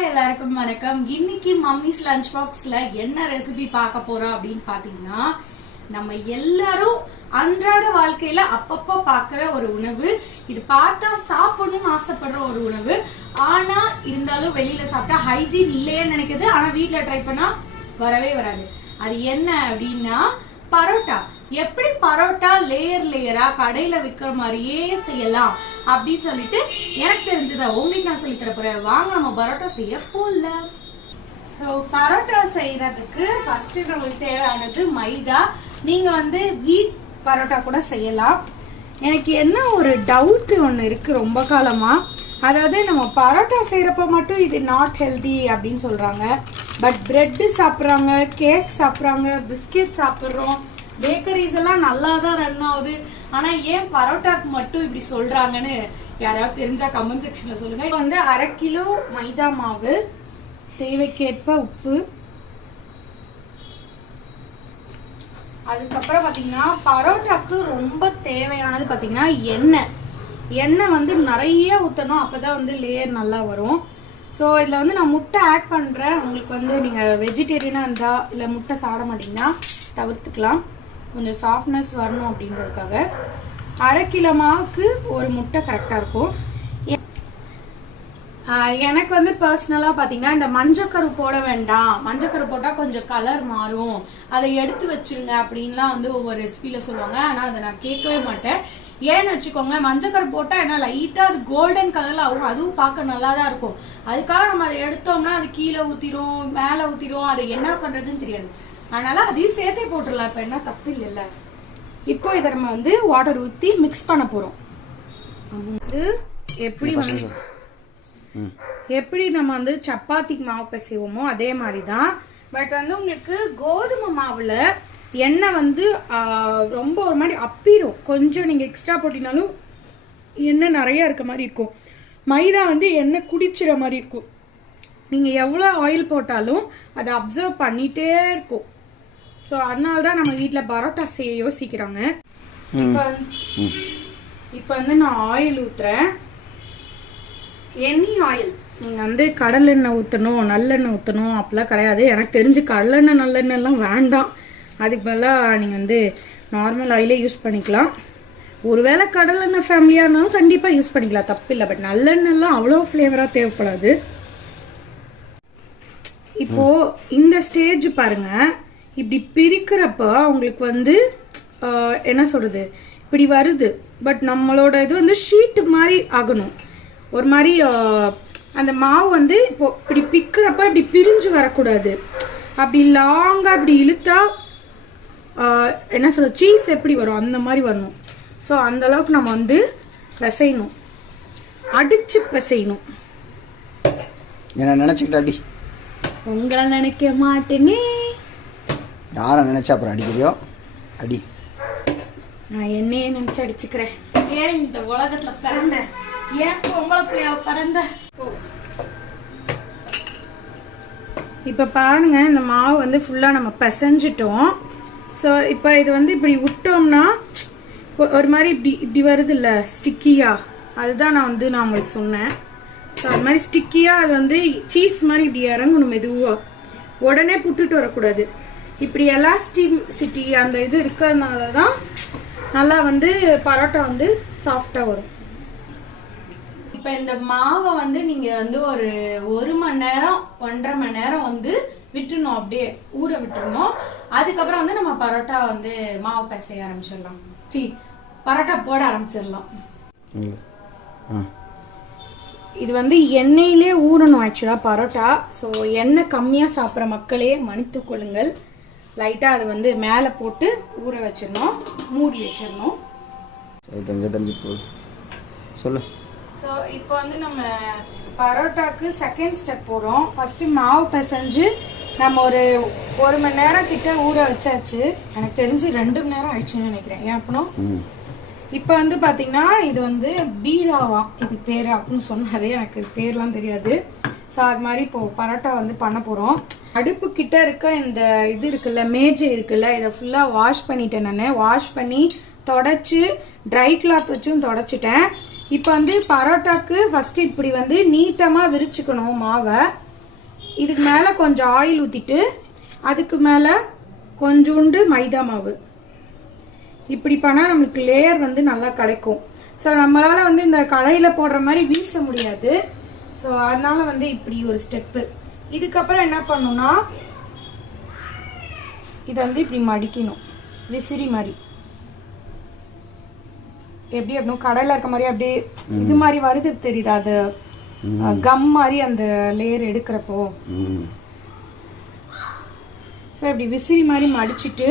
Hi எல்லாருக்கும் வணக்கம். இன்னைக்கு மம்மிஸ் லஞ்ச் பாக்ஸ்ல என்ன ரெசிபி பார்க்க போறோம் அப்படின்னு பாத்தீங்கன்னா, நம்ம எல்லாரும் அன்றாட வாழ்க்கையில அப்பப்போ பாக்குற ஒரு உணவு. இது பார்த்தா சாப்பிடணும்னு ஆசைப்படுற ஒரு உணவு. ஆனா இருந்தாலும் வெளியில சாப்பிட்டா ஹைஜீன் இல்லையேன்னு நினைக்கிறது. ஆனா வீட்டுல ட்ரை பண்ணா வரவே வராது. அது என்ன அப்படின்னா பரோட்டா. எப்படி பரோட்டா லேயர் லேயரா கடையில விற்கிற மாதிரியே செய்யலாம் அப்படின்னு சொல்லிட்டு எனக்கு தெரிஞ்சதை உங்களுக்கு நான் சொல்லி தர போறேன். வாங்க நம்ம பரோட்டா செய்ய போலாம். ஸோ பரோட்டா செய்யறதுக்கு ஃபர்ஸ்ட் நம்மளுக்கு தேவையானது மைதா. நீங்க வீட் பரோட்டா கூட செய்யலாம். எனக்கு என்ன ஒரு டவுட் ஒன்று இருக்கு ரொம்ப காலமா. அதாவது நம்ம பரோட்டா செய்யறப்ப மட்டும் இது நாட் ஹெல்தி அப்படின்னு சொல்றாங்க. பட் பிரெட் சாப்பிட்றாங்க, கேக் சாப்பிட்றாங்க, பிஸ்கெட் சாப்பிட்றோம், பேக்கரிஸ் எல்லாம் நல்லா தான் ரன் ஆகுது. ஆனா ஏன் பரோட்டாக்கு மட்டும் இப்படி சொல்றாங்கன்னு யாராவது தெரிஞ்சா கமெண்ட் செக்ஷன்ல சொல்லுங்க. இப்போ 1/2 கிலோ மைதா மாவு, தேவைக்கேற்ப உப்பு, அதுக்கப்புறம் பாத்தீங்கன்னா பரோட்டாக்கு ரொம்ப தேவையானது பாத்தீங்கன்னா எண்ணெய். எண்ணெய் நிறைய ஊற்றணும், அப்பதான் லேயர் நல்லா வரும். ஸோ இதில் நான் முட்டை ஆட் பண்ணுறேன். உங்களுக்கு நீங்கள் வெஜிடேரியனாக இருந்தால் இல்லை முட்டை சாப்பிட மாட்டிங்கன்னா தவிர்த்துக்கலாம். கொஞ்சம் சாஃப்ட்னஸ் வரணும் அப்படின்றதுக்காக 1/2 கிலோ மாவுக்கு ஒரு முட்டை கரெக்டாக இருக்கும். எனக்கு பர்சனலாக பார்த்தீங்கன்னா இந்த மஞ்சக்கரு போட வேண்டாம், மஞ்சக்கரு போட்டால் கொஞ்சம் கலர் மாறும், அதை எடுத்து வச்சிருங்க அப்படின்லாம் ஒவ்வொரு ரெசிபியில் சொல்லுவாங்க. ஆனால் அதை நான் கேட்கவே மாட்டேன். ஏன்னு வச்சுக்கோங்க, மஞ்சக்கரு போட்டால் என்ன லைட்டாக அது கோல்டன் கலரில் ஆகும், அதுவும் பார்க்க நல்லா தான் இருக்கும். அதுக்காக நம்ம அதை எடுத்தோம்னா அது கீழே ஊற்றிடும், மேலே ஊற்றிடும், அதை என்ன பண்ணுறதுன்னு தெரியாது. அதனால அதையும் சேர்த்தே போட்டுடலாம். இப்போ என்ன தப்பு இல்லைல்ல. இப்போ இதை நம்ம வாட்டர் ஊற்றி மிக்ஸ் பண்ண போகிறோம். எப்படி நம்ம சப்பாத்திக்கு மாவு பிசைவோமோ அதே மாதிரி தான். பட் உங்களுக்கு கோதுமை மாவில் எண்ணெய் ரொம்ப ஒரு மாதிரி அப்பிடும். கொஞ்சம் நீங்கள் எக்ஸ்ட்ரா போட்டினாலும் எண்ணெய் நிறையா இருக்க மாதிரி இருக்கும். மைதா எண்ணெய் குடிச்சிற மாதிரி இருக்கும். நீங்கள் எவ்வளோ ஆயில் போட்டாலும் அதை அப்சர்வ் பண்ணிகிட்டே இருக்கும். ஸோ அதனால தான் நம்ம வீட்டில் பரோட்டா செய்ய யோசிக்கிறாங்க. இப்போ நான் ஆயில் ஊற்றுறேன். Any oil. நீங்கள் கடலெண்ணெய் ஊற்றணும், நல்லெண்ணெய் ஊற்றணும் அப்படிலாம் கிடையாது. எனக்கு தெரிஞ்சு கடலெண்ணெய் நல்லெண்ணெய்லாம் வேண்டாம். அதுக்கு பதிலாக நீங்கள் நார்மல் ஆயிலே யூஸ் பண்ணிக்கலாம். ஒருவேளை கடலெண்ணெய் ஃபேமிலியாக இருந்தாலும் கண்டிப்பாக யூஸ் பண்ணிக்கலாம், தப்பு இல்லை. பட் நல்லெண்ணெய்லாம் அவ்வளோ ஃப்ளேவராக தேவைப்படாது. இப்போது இந்த ஸ்டேஜ் பாருங்கள். இப்படி பிரிக்கிறப்ப உங்களுக்கு என்ன சொல்கிறது, இப்படி வருது. பட் நம்மளோட இது ஷீட்டு மாதிரி ஆகணும். ஒரு மாதிரி அந்த மாவு இப்போ இப்படி பிக்கிறப்ப இப்படி பிரிஞ்சு வரக்கூடாது. அப்படி லாங்காக இப்படி இழுத்தா என்ன சொல்ற, சீஸ் எப்படி வரும் அந்த மாதிரி வரணும். ஸோ அந்த அளவுக்கு நம்ம பிசையணும், அடிச்சு பிசையணும். என்ன நினைச்சுக்கிட்டாடி? உங்களை நினைக்க மாட்டேனே. யாரை நினைச்சா அப்புறம் அடிக்கிறியோ அடி. நான் என்னையே நினைச்சு அடிச்சுக்கிறேன். ஏன் இந்த உலகத்துல பிறந்த, ஏன் பொம்பளை பிள்ளையா பிறந்த. இப்ப பாருங்க, இந்த மாவு ஃபுல்லா நம்ம பிசைஞ்சிட்டோம். ஸோ இப்போ இது இப்படி விட்டோம்னா ஒரு மாதிரி இப்படி இப்படி வருது இல்லை, ஸ்டிக்கியா. அதுதான் நான் நான் உங்களுக்கு சொன்னேன். ஸோ அது மாதிரி ஸ்டிக்கியாக அது சீஸ் மாதிரி இப்படி இறங்கணும் மெதுவாக. உடனே புட்டுட்டு வரக்கூடாது. இப்படி எலாஸ்டிசிட்டி அந்த இது இருக்கிறதுனால தான் நல்லா பரோட்டா சாஃப்டாக வரும். இப்போ இந்த மாவை நீங்கள் ஒரு 1 மணி நேரம் 1.5 மணி நேரம் விட்டுணும், அப்படியே ஊற விட்டுருணும். அதுக்கப்புறம் நம்ம பரோட்டா மாவு பிசைய ஆரம்பிச்சிடலாம். பரோட்டா போட ஆரம்பிச்சிடலாம். இது எண்ணெயிலே ஊறணும் ஆக்சுவலாக பரோட்டா. ஸோ எண்ணெய் கம்மியாக சாப்பிட்ற மக்களே மன்னித்து கொள்ளுங்கள். லைட்டாக அது மேலே போட்டு ஊற வச்சிடணும், மூடி வச்சிடணும். சொல்லு. ஸோ இப்போ நம்ம பரோட்டாக்கு செகண்ட் ஸ்டெப் போகிறோம். ஃபஸ்ட்டு மாவு பிசைஞ்சு நம்ம ஒரு 1 மணி நேரம் கிட்ட ஊற வச்சாச்சு. எனக்கு தெரிஞ்சு 2 மணி நேரம் ஆயிடுச்சுன்னு நினைக்கிறேன். ஏன் அப்படின்னா இப்போ பார்த்தீங்கன்னா இது பீடாவா இது பேர் அப்படின்னு சொன்னார். எனக்கு பேர்லாம் தெரியாது. ஸோ அது மாதிரி இப்போது பரோட்டா பண்ண போகிறோம். அடுப்பு கிட்ட இருக்க இந்த இது இருக்குல்ல, மேஜை இருக்குல்ல, இதை ஃபுல்லாக வாஷ் பண்ணிட்டேன். நான் வாஷ் பண்ணி தொடச்சி ட்ரை கிளாத் வச்சும் தொடச்சிட்டேன். இப்போ பரோட்டாக்கு ஃபஸ்ட்டு இப்படி நீட்டமாக விரிச்சுக்கணும் மாவை. இதுக்கு மேலே கொஞ்சம் ஆயில் ஊற்றிட்டு அதுக்கு மேலே கொஞ்சோண்டு மைதா மாவு. இப்படி பண்ணால் நம்மளுக்கு லேயர் வந்து நல்லா கிடைக்கும். ஸோ நம்மளால் வந்து இந்த கடையில் போடுற மாதிரி வீச முடியாது. ஸோ அதனால வந்து இப்படி ஒரு ஸ்டெப்பு. இதுக்கப்புறம் என்ன பண்ணணும்னா இதை வந்து இப்படி மடிக்கணும் விசிறி மாதிரி. எப்படி அப்படின்னா கடையில் இருக்க மாதிரி அப்படியே இது மாதிரி வருது தெரியுதா, அது கம் மாதிரி அந்த லேயர் எடுக்கிறப்போ. ஸோ இப்படி விசிறி மாதிரி மடிச்சுட்டு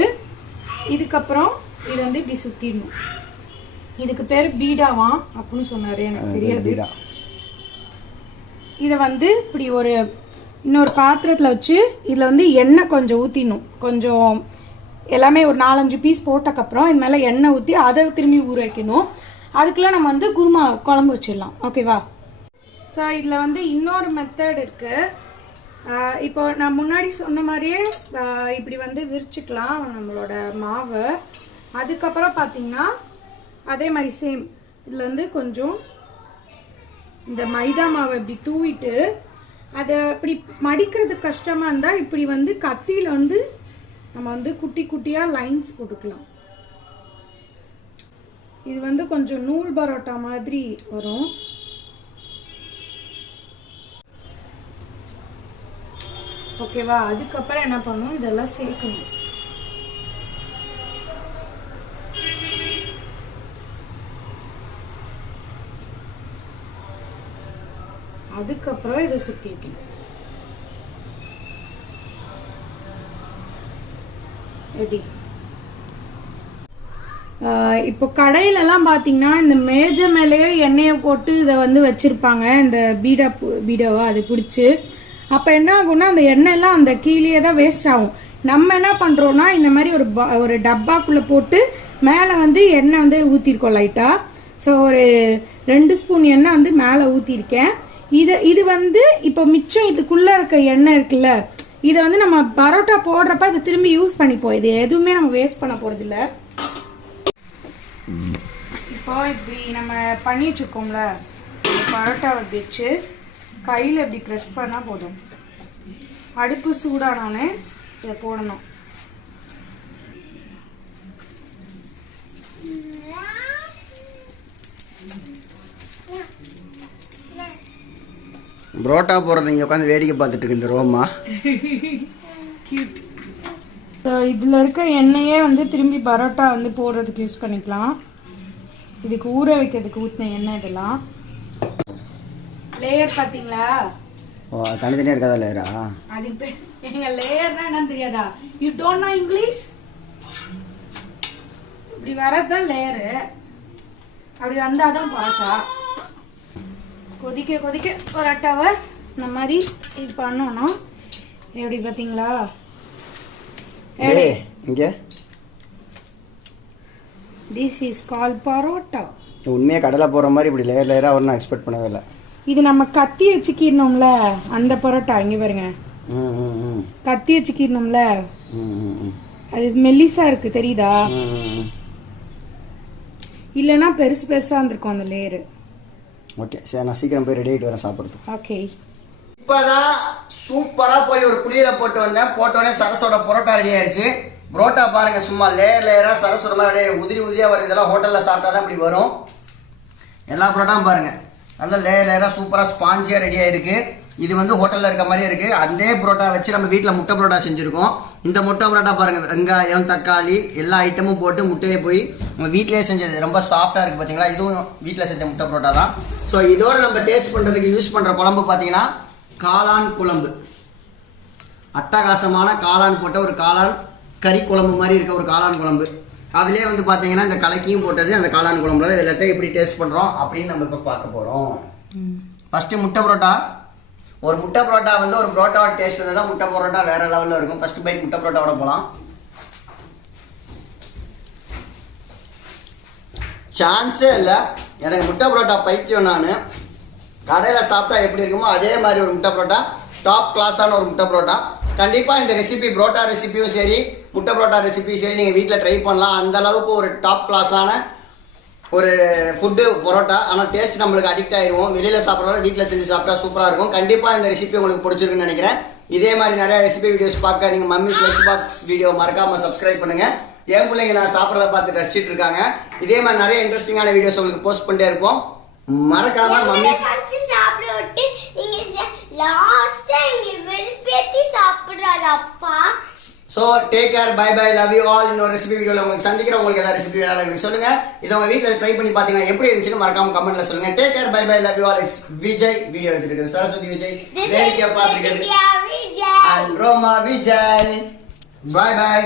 இதுக்கப்புறம் இதை வந்து இப்படி சுற்றிடணும். இதுக்கு பேர் பீடாவா அப்படின்னு சொன்னார், எனக்கு தெரியாது. இதை வந்து இப்படி ஒரு இன்னொரு பாத்திரத்தில் வச்சு இதில் வந்து எண்ணெய் கொஞ்சம் ஊற்றிடணும். கொஞ்சம் எல்லாமே ஒரு 4-5 பீஸ் போட்டக்கப்புறம் இது மேலே எண்ணெய் ஊற்றி அதை திரும்பி ஊற வைக்கணும். அதுக்குள்ளே நம்ம வந்து குருமா குழம்பு வச்சிடலாம். ஓகேவா? ஸோ இதில் வந்து இன்னொரு மெத்தட் இருக்குது. இப்போ நான் முன்னாடி சொன்ன மாதிரியே இப்படி வந்து விரிச்சுக்கலாம் நம்மளோட மாவை. அதுக்கப்புறம் பார்த்தீங்கன்னா அதே மாதிரி சேம் இதில் வந்து கொஞ்சம் இந்த மைதா மாவை இப்படி தூவிட்டு அதை இப்படி மடிக்கிறது கஷ்டமாக இருந்தால் இப்படி வந்து கத்தியில் வந்து நம்ம வந்து குட்டி குட்டியாக லைன்ஸ் போட்டுக்கலாம். இது வந்து கொஞ்சம் நூல் பரோட்டா மாதிரி வரும். ஓகேவா? அதுக்கப்புறம் என்ன பண்ணணும், இதெல்லாம் சேர்க்கணும். அதுக்கப்புறம் இதை சுற்றி வைக்கணும். எப்படி இப்போ கடையிலலாம் பார்த்தீங்கன்னா இந்த மேஜை மேலேயே எண்ணெயை போட்டு இதை வந்து வச்சுருப்பாங்க, இந்த பீடாவா அது பிடிச்சி. அப்போ என்ன ஆகும்னா அந்த எண்ணெயெல்லாம் அந்த கீழே தான் வேஸ்ட் ஆகும். நம்ம என்ன பண்ணுறோன்னா இந்த மாதிரி ஒரு டப்பாக்குள்ளே போட்டு மேலே வந்து எண்ணெய் வந்து ஊற்றிருக்கோம் லைட்டாக. ஸோ ஒரு 2 ஸ்பூன் எண்ணெய் வந்து மேலே ஊற்றிருக்கேன். இது வந்து இப்போ மிச்சம் இதுக்குள்ளே இருக்க எண்ணெய் இருக்குல்ல, இதை வந்து நம்ம பரோட்டா போடுறப்ப அதை திரும்பி யூஸ் பண்ணிப்போம். இது எதுவுமே நம்ம வேஸ்ட் பண்ண போகிறதில்ல. இப்போ இப்படி நம்ம பண்ணி வச்சுருக்கோம்ல, பரோட்டாவை வச்சு கையில் இப்படி ப்ரெஸ் பண்ணால் போதும். அடுப்பு சூடானோடனே இதை போடணும். புரோட்டா போடுறது இங்கே உட்காந்து வேடிக்கை பார்த்துட்டு இருக்கு இந்த ரோமா. இதில் இருக்க எண்ணெயே வந்து திரும்பி பரோட்டா வந்து போடுறதுக்கு யூஸ் பண்ணிக்கலாம். இதுக்கு ஊற வைக்கிறதுக்கு ஊற்றின எண்ணெய் இதெல்லாம். லேயர் பார்த்தீங்களா? ஓ, தனித்தனியாக இருக்காதா லேயரா? அது எங்கள் லேயர்னா என்னன்னு தெரியாதா? You don't know English? இப்படி வரதுதான் லேயரு. அப்படி வந்தால் தான் பரோட்டா. கொதிக்க கொதிக்க பரோட்டாவை இந்த மாதிரி இது பண்ணோன்னா எப்படி பார்த்தீங்களா? இங்கே திஸ் இஸ் கால் பரோட்டா. உண்மையாக கடலை போடுற மாதிரி இப்படி லேயர் லேயராக ஒன்றும் எக்ஸ்பெக்ட் பண்ணவே இல்லை. இது நம்ம கத்தி வச்சுக்கிடணும்ல, அந்த பரோட்டா இங்கே பாருங்க. கத்தி வச்சுக்கிடணும்ல, அது மெல்லிசா இருக்கு தெரியுதா? இல்லைன்னா பெருசு பெருசாக இருந்திருக்கும் அந்த லேயரு. ஓகே, சரி, நான் சீக்கிரம் போய் ரெடி ஆகிட்டு வரேன் சாப்பிட்றதுக்கு. ஓகே. இப்போதான் சூப்பராக போய் ஒரு குளியில் போட்டு வந்தேன். போட்டோடனே சரசோட பரோட்டா ரெடி ஆயிடுச்சு. பரோட்டா பாருங்கள், சும்மா லேயர் லேயராக சரசோட மாதிரி உதிரி உதிரியாக வருது. இதெல்லாம் ஹோட்டலில் சாப்பிட்டா தான் இப்படி வரும். எல்லா பரோட்டாவும் பாருங்கள் நல்லா லேயர் லேயராக சூப்பராக ஸ்பாஞ்சியாக ரெடி ஆகிருக்கு. இது வந்து ஹோட்டலில் இருக்க மாதிரியே இருக்குது. அதே பரோட்டா வச்சு நம்ம வீட்டில் முட்டை பரோட்டா செஞ்சுருக்கோம். இந்த முட்டை பரோட்டா பாருங்கள், வெங்காயம் தக்காளி எல்லா ஐட்டமும் போட்டு முட்டையை போய் நம்ம வீட்டிலே செஞ்சது. ரொம்ப சாஃப்டாக இருக்குது பார்த்தீங்களா? இதுவும் வீட்டில் செஞ்ச முட்டை பரோட்டா தான். ஸோ இதோட நம்ம டேஸ்ட் பண்ணுறதுக்கு யூஸ் பண்ணுற குழம்பு பார்த்தீங்கன்னா காளான் குழம்பு. அட்டகாசமான காளான் போட்ட ஒரு காளான் கறி குழம்பு மாதிரி இருக்க ஒரு காளான் குழம்பு. அதுலேயே வந்து பார்த்தீங்கன்னா இந்த கலக்கியும் போட்டது அந்த காளான் குழம்புல. எல்லாத்தையும் எப்படி டேஸ்ட் பண்ணுறோம் அப்படின்னு நம்ம இப்போ பார்க்க போகிறோம். ஃபஸ்ட்டு முட்டை பரோட்டா. ஒரு முட்டை பரோட்டா வந்து ஒரு பரோட்டாவோட டேஸ்ட் இருந்தால் தான் முட்டை பரோட்டா வேறு லெவலில் இருக்கும். ஃபஸ்ட்டு பைட் முட்டை பரோட்டாவோட போகலாம். சான்ஸே இல்லை, எனக்கு முட்டை பரோட்டா பைத்தியம். நான் கடையில் சாப்பிட்டா எப்படி இருக்குமோ அதே மாதிரி ஒரு முட்டை பரோட்டா, டாப் கிளாஸான ஒரு முட்டை பரோட்டா. கண்டிப்பாக இந்த ரெசிபி பரோட்டா ரெசிபியும் சரி முட்டை பரோட்டா ரெசிபியும் சரி நீங்கள் வீட்டில் ட்ரை பண்ணலாம். அந்த அளவுக்கு ஒரு டாப் கிளாஸான ஒரு ஃபுட்டு பரோட்டா. ஆனால் டேஸ்ட் நம்மளுக்கு அடிக்ட் ஆயிடுவோம். வெளியில் சாப்பிட்றத வீட்டில் செஞ்சு சாப்பிட்டா சூப்பராக இருக்கும். கண்டிப்பாக இந்த ரெசிபி உங்களுக்கு பிடிச்சிருக்குன்னு நினைக்கிறேன். இதே மாதிரி நிறைய ரெசிபி வீடியோஸ் பார்க்க நீங்கள் மம்மிஸ் லஞ்ச் பாக்ஸ் வீடியோ மறக்காமல் சப்ஸ்கிரைப் பண்ணுங்கள். என் பிள்ளைங்க நான் சாப்பிட்றத பார்த்து ரசிச்சிட்டு இருக்காங்க. இதே மாதிரி நிறைய இன்ட்ரெஸ்டிங்கான வீடியோஸ் உங்களுக்கு போஸ்ட் பண்ணிட்டே இருப்போம். மறக்காம மம்மிஸ் சாப்பிட விட்டு நீங்க லாஸ்டா இங்க வெறுப்பேத்தி சாப்பிடுறாரு அப்பா. So take care, bye bye, love you all. இன்னொரு ரெசிபி வீடியோவில் உங்களுக்கு சந்திக்கிறேன். உங்களுக்கு ஏதாவது ரெசிபி வேணாலும் சொல்லுங்க. இதை உங்க வீட்டில் ட்ரை பண்ணி பார்த்தீங்கன்னா எப்படி இருந்துச்சுன்னு மறக்காம கமெண்ட்ல சொல்லுங்க. Take care, bye bye, love you all. It's Vijay. Video எடுத்துருக்கு சரஸ்வதி விஜய், வேடிக்கை பார்த்துருக்குது and Roma Vijay. Bye by.